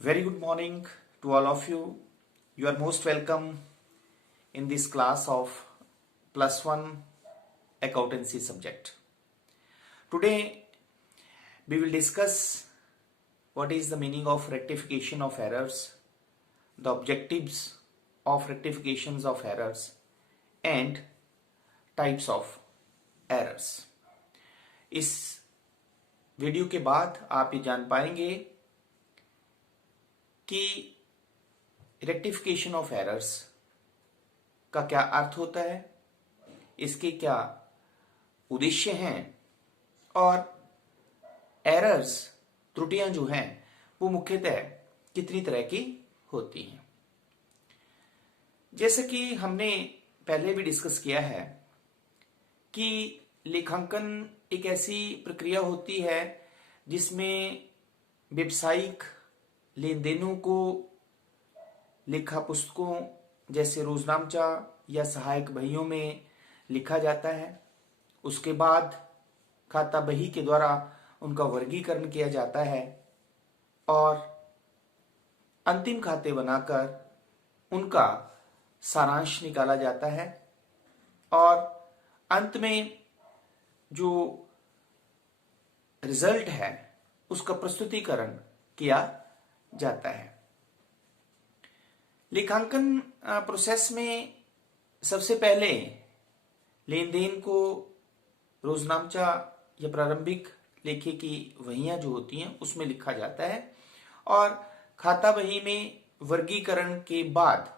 Very good morning to all of you. You are most welcome in this class of plus one accountancy subject. Today we will discuss what is the meaning of rectification of errors, the objectives of rectifications of errors and types of errors. इस video के बाद आप ये जान पाएंगे कि rectification of errors का क्या अर्थ होता है, इसके क्या उद्देश्य हैं और एरर्स त्रुटियां जो हैं वो मुख्यतः कितनी तरह की होती हैं। जैसे कि हमने पहले भी डिस्कस किया है कि लेखांकन एक ऐसी प्रक्रिया होती है जिसमें व्यावसायिक लेन देनों को लेखा पुस्तकों जैसे रोजनामचा या सहायक बहियों में लिखा जाता है। उसके बाद खाता बही के द्वारा उनका वर्गीकरण किया जाता है और अंतिम खाते बनाकर उनका सारांश निकाला जाता है और अंत में जो रिजल्ट है उसका प्रस्तुतिकरण किया जाता है। लेखांकन प्रोसेस में सबसे पहले लेन देन को रोजनामचा या प्रारंभिक लेखे की वहियां जो होती हैं उसमें लिखा जाता है और खाता बही में वर्गीकरण के बाद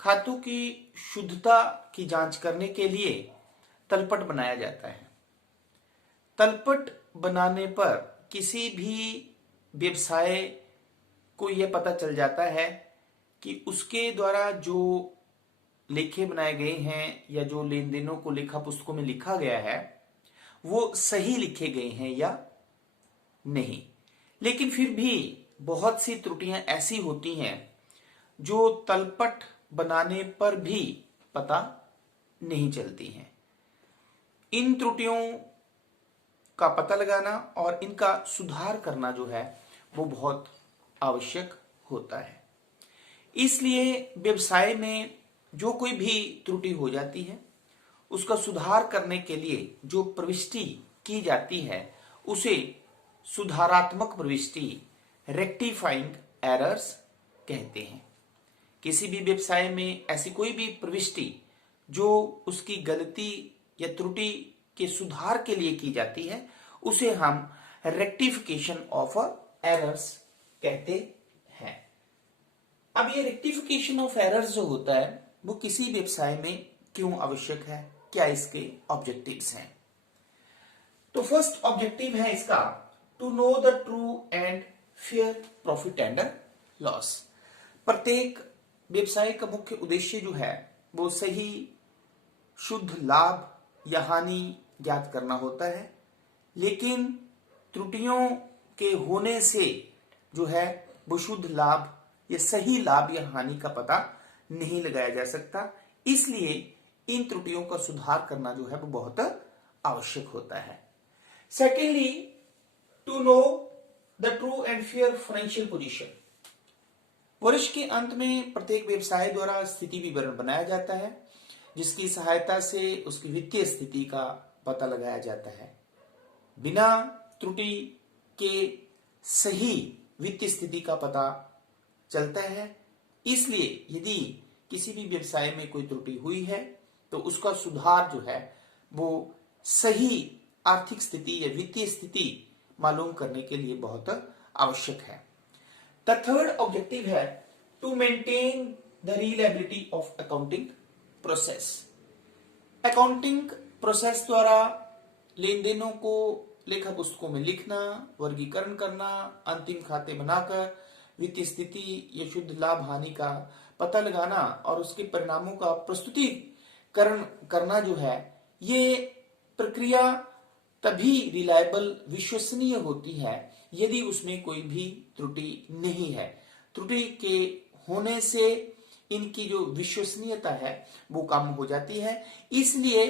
खातों की शुद्धता की जांच करने के लिए तलपट बनाया जाता है। तलपट बनाने पर किसी भी व्यवसाय को यह पता चल जाता है कि उसके द्वारा जो लेखे बनाए गए हैं या जो लेन देनों को लेखा पुस्तकों में लिखा गया है वो सही लिखे गए हैं या नहीं। लेकिन फिर भी बहुत सी त्रुटियां ऐसी होती हैं जो तलपट बनाने पर भी पता नहीं चलती हैं। इन त्रुटियों का पता लगाना और इनका सुधार करना जो है वो बहुत आवश्यक होता है। इसलिए व्यवसाय में जो कोई भी त्रुटि हो जाती है उसका सुधार करने के लिए जो प्रविष्टि की जाती है उसे सुधारात्मक प्रविष्टि रेक्टिफाइंग एरर्स कहते हैं। किसी भी व्यवसाय में ऐसी कोई भी प्रविष्टि जो उसकी गलती या त्रुटि के सुधार के लिए की जाती है उसे हम रेक्टिफिकेशन ऑफ एरर्स कहते हैं। अब ये रेक्टिफिकेशन ऑफ एरर्स जो होता है वो किसी व्यवसाय में क्यों आवश्यक है, क्या इसके ऑब्जेक्टिव्स हैं। तो फर्स्ट ऑब्जेक्टिव है इसका to know the true and fair profit and loss. प्रत्येक व्यवसाय का मुख्य उद्देश्य जो है वो सही शुद्ध लाभ या हानि ज्ञात करना होता है, लेकिन त्रुटियों के होने से जो है वो शुद्ध लाभ या सही लाभ या हानि का पता नहीं लगाया जा सकता। इसलिए इन त्रुटियों का सुधार करना जो है वो बहुत आवश्यक होता है। Secondly, to know the true and fair financial position. वर्ष के अंत में प्रत्येक व्यवसाय द्वारा स्थिति विवरण बनाया जाता है जिसकी सहायता से उसकी वित्तीय स्थिति का पता लगाया जाता है। बिना त्रुटि के सही वित्तीय स्थिति का पता चलता है। इसलिए यदि किसी भी व्यवसाय में कोई त्रुटि हुई है तो उसका सुधार जो है वो सही आर्थिक स्थिति या वित्तीय स्थिति मालूम करने के लिए बहुत आवश्यक है। द थर्ड ऑब्जेक्टिव है to maintain the reliability of accounting process. Accounting process द्वारा लेन देनों को लेखा पुस्तकों में लिखना, वर्गीकरण करना, अंतिम खाते बनाकर वित्तीय स्थिति या शुद्ध लाभ हानि का पता लगाना और उसके परिणामों का प्रस्तुतिकरण करना जो है ये प्रक्रिया तभी रिलायबल विश्वसनीय होती है यदि उसमें कोई भी त्रुटि नहीं है। त्रुटि के होने से इनकी जो विश्वसनीयता है वो कम हो जाती है। इसलिए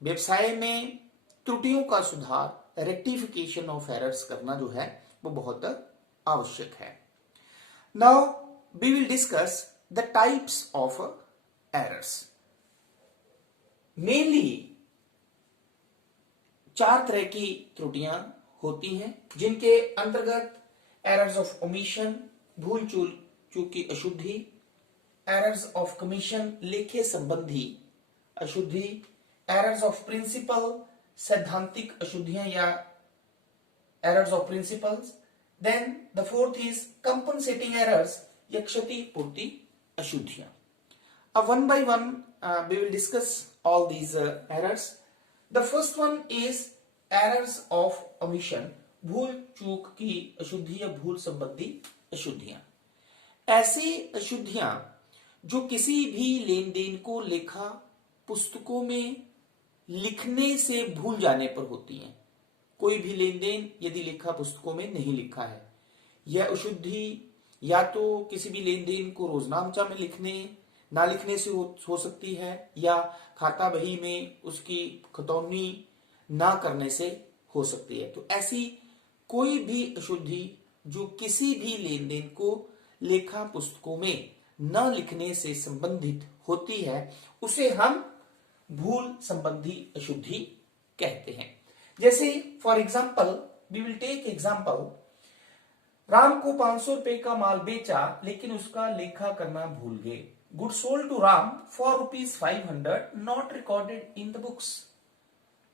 व्यवसाय में त्रुटियों का सुधार रेक्टिफिकेशन ऑफ एरर्स करना जो है वो बहुत आवश्यक है। Now we will discuss the types of errors. Mainly 4 तरह की त्रुटियां होती हैं, जिनके अंतर्गत एरर्स ऑफ ओमिशन, भूल चूक की अशुद्धि, एरर्स ऑफ कमीशन, लेखे संबंधी अशुद्धि, एरर्स ऑफ प्रिंसिपल, सैद्धांतिक अशुद्धियां या errors of principles, then the fourth is compensating errors या क्षति पूर्ति अशुद्धियां। अब one by one we will discuss all these errors. The first one is errors of omission, भूल चूक की अशुद्धि या भूल संबंधी अशुद्धियां। ऐसी अशुद्धियां जो किसी भी लेन देन को लेखा पुस्तकों में लिखने से भूल जाने पर होती हैं। कोई भी लेन देन यदि लेखा पुस्तकों में नहीं लिखा है, यह अशुद्धि या तो किसी भी लेन देन को रोजनामचा में ना लिखने से हो सकती है, या खाता बही में उसकी खतौनी ना करने से हो सकती है। तो ऐसी कोई भी अशुद्धि जो किसी भी लेन देन को लेखा पुस्तकों में न लिखने से संबंधित होती है, उसे हम भूल संबंधी अशुद्धि कहते हैं। जैसे for example, we will take example, Ram को 500 रुपए का माल बेचा लेकिन उसका लेखा करना भूल गए। Good sold to Ram for ₹500 not recorded in the books.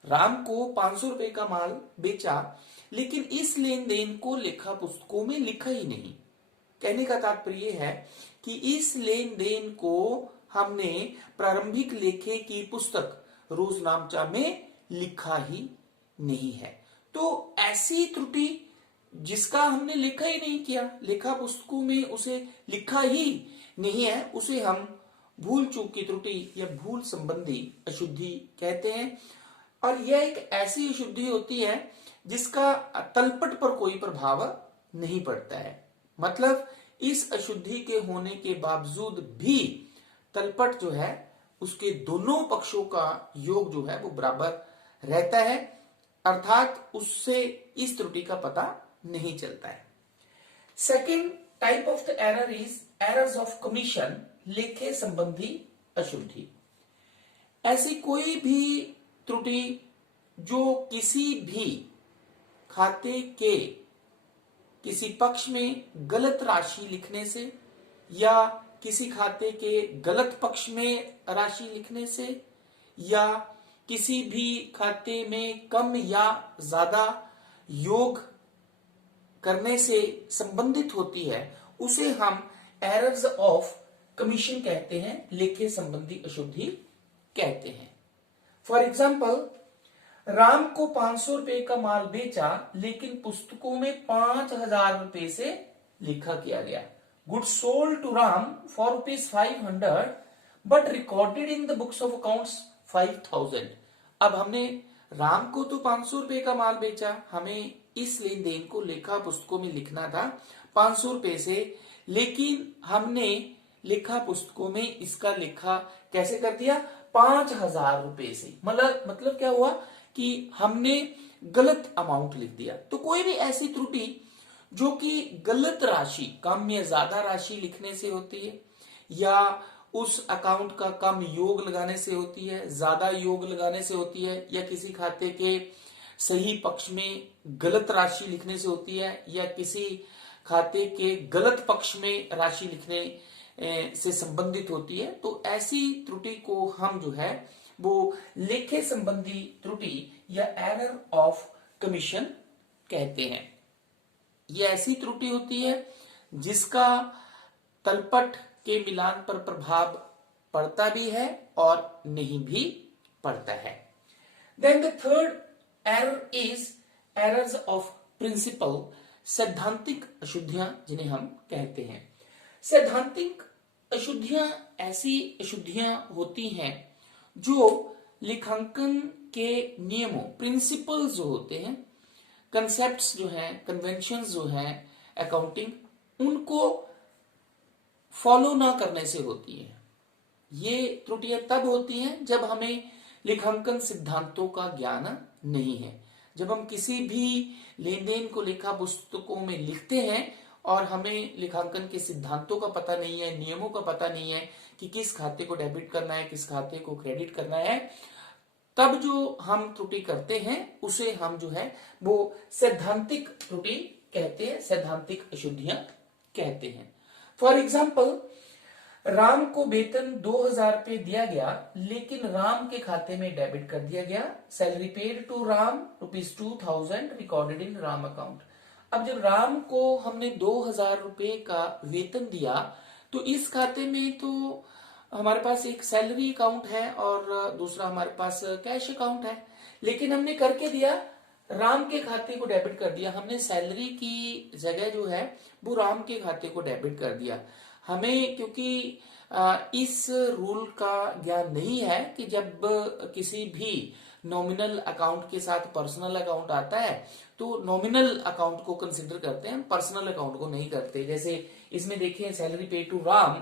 Ram को 500 रुपए का माल बेचा लेकिन इस लेन देन को लेखा पुस्तकों में लिखा ही नहीं। कहने का तात्पर्य है कि इस लेन देन को हमने प्रारंभिक लेखे की पुस्तक रोजनामचा में लिखा ही नहीं है। तो ऐसी त्रुटि जिसका हमने लिखा ही नहीं किया, लेखा पुस्तकों में उसे लिखा ही नहीं है, उसे हम भूल चूक की त्रुटि या भूल संबंधी अशुद्धि कहते हैं। और यह एक ऐसी अशुद्धि होती है जिसका तलपट पर कोई प्रभाव नहीं पड़ता है। मतलब इस अशुद्धि के होने के बावजूद भी तलपट जो है उसके दोनों पक्षों का योग जो है वो बराबर रहता है, अर्थात उससे इस त्रुटि का पता नहीं चलता है। Second type of the error is errors of commission, लेखे संबंधी अशुद्धि। ऐसी कोई भी त्रुटि जो किसी भी खाते के किसी पक्ष में गलत राशि लिखने से या किसी खाते के गलत पक्ष में राशि लिखने से या किसी भी खाते में कम या ज्यादा योग करने से संबंधित होती है, उसे हम एरर्स ऑफ कमीशन कहते हैं, लेखे संबंधी अशुद्धि कहते हैं। फॉर एग्जाम्पल, राम को 500 रुपए का माल बेचा लेकिन पुस्तकों में 5000 रुपए से लिखा किया गया। Good sold to Ram for ₹500 but recorded in the books of accounts 5000। अब हमने राम को तो 500 रुपए का माल बेचा, हमें इस लेन देन को लेखा पुस्तकों में लिखना था 500 रुपए से, लेकिन हमने लेखा पुस्तकों में इसका लेखा कैसे कर दिया? 5000 रुपए से। मतलब क्या हुआ कि हमने गलत अमाउंट लिख दिया। तो कोई भी ऐसी त्रुटि जो कि गलत राशि, कम या ज्यादा राशि लिखने से होती है, या उस अकाउंट का कम योग लगाने से होती है, ज्यादा योग लगाने से होती है, या किसी खाते के सही पक्ष में गलत राशि लिखने से होती है, या किसी खाते के गलत पक्ष में राशि लिखने से संबंधित होती है, तो ऐसी त्रुटि को हम जो है वो लेखे संबंधी त्रुटि या एरर ऑफ कमीशन कहते हैं। यह ऐसी त्रुटि होती है जिसका तलपट के मिलान पर प्रभाव पड़ता भी है और नहीं भी पड़ता है। Then the third error is errors of principle, सैद्धांतिक अशुद्धियां जिन्हें हम कहते हैं। सैद्धांतिक अशुद्धियां ऐसी अशुद्धियां होती हैं जो लेखांकन के नियमों, प्रिंसिपल्स जो होते हैं, कंसेप्ट्स जो हैं, कन्वेंशंस जो हैं अकाउंटिंग, उनको फॉलो ना करने से होती है। ये त्रुटियां तब होती हैं जब हमें लेखांकन सिद्धांतों का ज्ञान नहीं है। जब हम किसी भी लेन देन को लेखा पुस्तकों में लिखते हैं और हमें लेखांकन के सिद्धांतों का पता नहीं है, नियमों का पता नहीं है कि किस खाते को डेबिट करना है, किस खाते को क्रेडिट करना है, तब जो हम त्रुटि करते हैं उसे हम जो है वो सैद्धांतिक त्रुटि कहते हैं, सैद्धांतिक अशुद्धियां कहते हैं। फॉर एग्जाम्पल, राम को वेतन 2000 रुपये दिया गया लेकिन राम के खाते में डेबिट कर दिया गया। Salary paid to Ram ₹2000 recorded in Ram account. अब जब राम को हमने 2000 रुपये का वेतन दिया तो इस खाते में तो हमारे पास एक सैलरी अकाउंट है और दूसरा हमारे पास कैश अकाउंट है, लेकिन हमने करके दिया राम के खाते को डेबिट कर दिया। हमने सैलरी की जगह जो है वो राम के खाते को डेबिट कर दिया। हमें क्योंकि इस रूल का ज्ञान नहीं है कि जब किसी भी नॉमिनल अकाउंट के साथ पर्सनल अकाउंट आता है तो नॉमिनल अकाउंट को कंसिडर करते हैं, पर्सनल अकाउंट को नहीं करते। जैसे इसमें देखें सैलरी पे टू राम,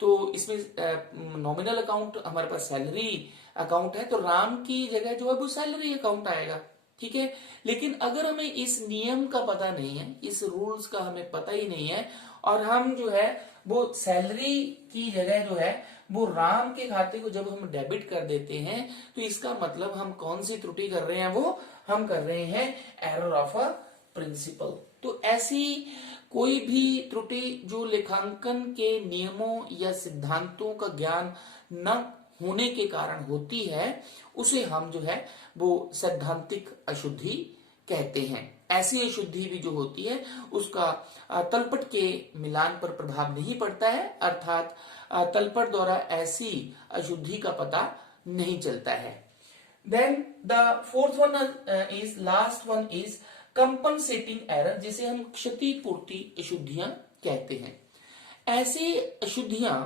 तो इसमें नॉमिनल अकाउंट हमारे पास सैलरी अकाउंट है, तो राम की जगह जो है वो सैलरी अकाउंट आएगा, ठीक है। लेकिन अगर हमें इस नियम का पता नहीं है, इस रूल्स का हमें पता ही नहीं है और हम जो है वो सैलरी की जगह जो है वो राम के खाते को जब हम डेबिट कर देते हैं तो इसका मतलब हम कौन सी त्रुटि कर रहे हैं, वो हम कर रहे हैं एरर ऑफ अ प्रिंसिपल। तो ऐसी कोई भी त्रुटि जो लेखांकन के नियमों या सिद्धांतों का ज्ञान न होने के कारण होती है उसे हम जो है वो सैद्धांतिक अशुद्धि कहते हैं। ऐसी अशुद्धि भी जो होती है उसका तलपट के मिलान पर प्रभाव नहीं पड़ता है, अर्थात तलपट द्वारा ऐसी अशुद्धि का पता नहीं चलता है। Then the fourth one is, last one is compensating error, जिसे हम क्षतिपूर्ति अशुद्धियां कहते हैं। ऐसी अशुद्धियां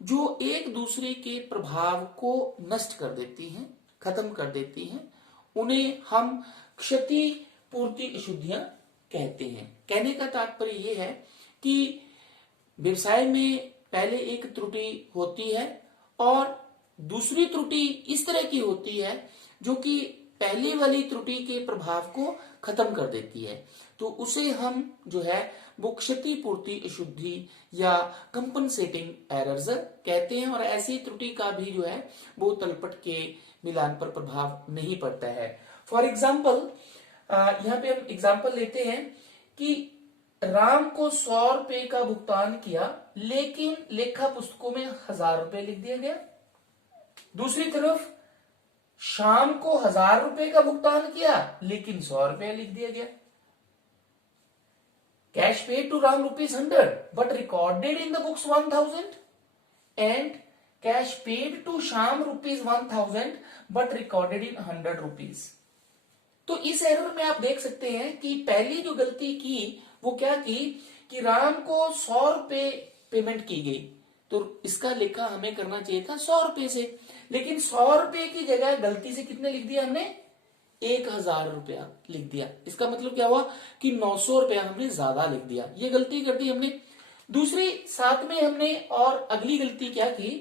जो एक दूसरे के प्रभाव को नष्ट कर देती हैं, खत्म कर देती हैं, उन्हें हम क्षतिपूर्ति अशुद्धियां कहते हैं। कहने का तात्पर्य यह है कि व्यवसाय में पहले एक त्रुटि होती है और दूसरी त्रुटि इस तरह की होती है जो कि पहली वाली त्रुटि के प्रभाव को खत्म कर देती है, तो उसे हम जो है वो क्षतिपूर्ति अशुद्धि या कंपनसेटिंग एरर्स कहते हैं। और ऐसी त्रुटि का भी जो है वो तलपट के मिलान पर प्रभाव नहीं पड़ता है। फॉर एग्जाम्पल, यहाँ पे हम एग्जाम्पल लेते हैं कि राम को 100 रुपए का भुगतान किया लेकिन लेखा पुस्तकों में 1000 रुपए लिख दिया गया। दूसरी तरफ शाम को 1000 रुपए का भुगतान किया लेकिन 100 रुपए लिख दिया गया। Cash paid to Ram ₹100 but recorded in the books 1000 and cash paid to Shyam ₹1000 but recorded in 100 rupees. तो इस एरर में आप देख सकते हैं कि पहली जो गलती की वो क्या की कि राम को 100 रुपए पेमेंट की गई, तो इसका लेखा हमें करना चाहिए था 100 रुपए से, लेकिन 100 रुपए की जगह गलती से कितने लिख दिया हमने, 1000 रुपया लिख दिया। इसका मतलब क्या हुआ कि 900 रुपया हमने ज्यादा लिख दिया, ये गलती कर दी हमने। दूसरी साथ में हमने और अगली गलती क्या की,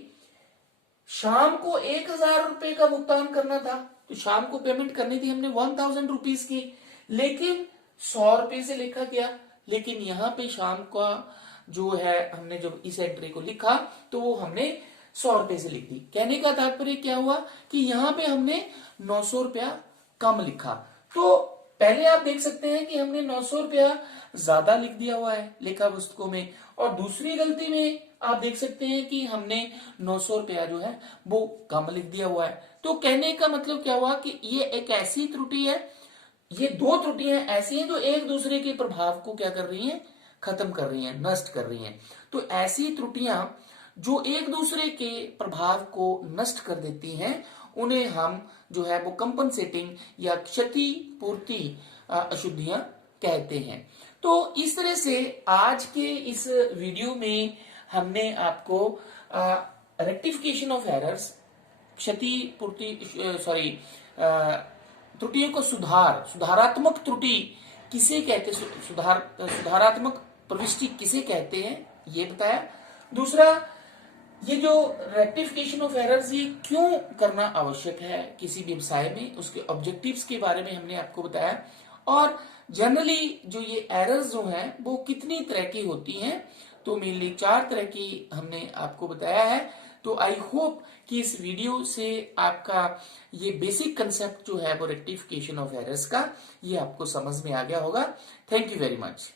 शाम को 1000 रुपए का भुगतान करना था, तो शाम को पेमेंट करनी थी हमने 1000 रुपीज की, लेकिन 100 रुपए से लिखा गया। लेकिन यहाँ पे शाम का जो है हमने जब इस एंट्री को लिखा तो वो हमने 100 रुपए से लिख दी। कहने का तात्पर्य क्या हुआ कि यहाँ पे हमने 900 रुपया कम लिखा। तो पहले आप देख सकते हैं कि हमने 900 रुपया ज्यादा लिख दिया हुआ है लेखा पुस्तकों में, और दूसरी गलती में आप देख सकते हैं कि हमने 900 रुपया जो है वो कम लिख दिया हुआ है। तो कहने का मतलब क्या हुआ कि ये एक ऐसी त्रुटि है, ये दो त्रुटियां ऐसी हैं जो एक दूसरे के प्रभाव को क्या कर रही हैं, खत्म कर रही हैं, नष्ट कर रही हैं। तो ऐसी त्रुटियां जो एक दूसरे के प्रभाव को नष्ट कर देती हैं उन्हें हम जो है वो कंपनसेटिंग या क्षतिपूर्ति अशुद्धियां कहते हैं। तो इस तरह से आज के इस वीडियो में हमने आपको रेक्टिफिकेशन ऑफ एरर्स, क्षतिपूर्ति त्रुटियों को सुधारात्मक त्रुटि किसे कहते, सुधारात्मक प्रविष्टि किसे कहते हैं ये बताया। दूसरा, ये जो रेक्टिफिकेशन ऑफ एरर्स ये क्यों करना आवश्यक है किसी व्यवसाय में, उसके ऑब्जेक्टिव्स के बारे में हमने आपको बताया। और जनरली जो ये एरर्स जो हैं वो कितनी तरह की होती हैं, तो मेनली 4 तरह की हमने आपको बताया है। तो आई होप कि इस वीडियो से आपका ये बेसिक कंसेप्ट जो है वो रेक्टिफिकेशन ऑफ एरर्स का, ये आपको समझ में आ गया होगा। Thank you very much.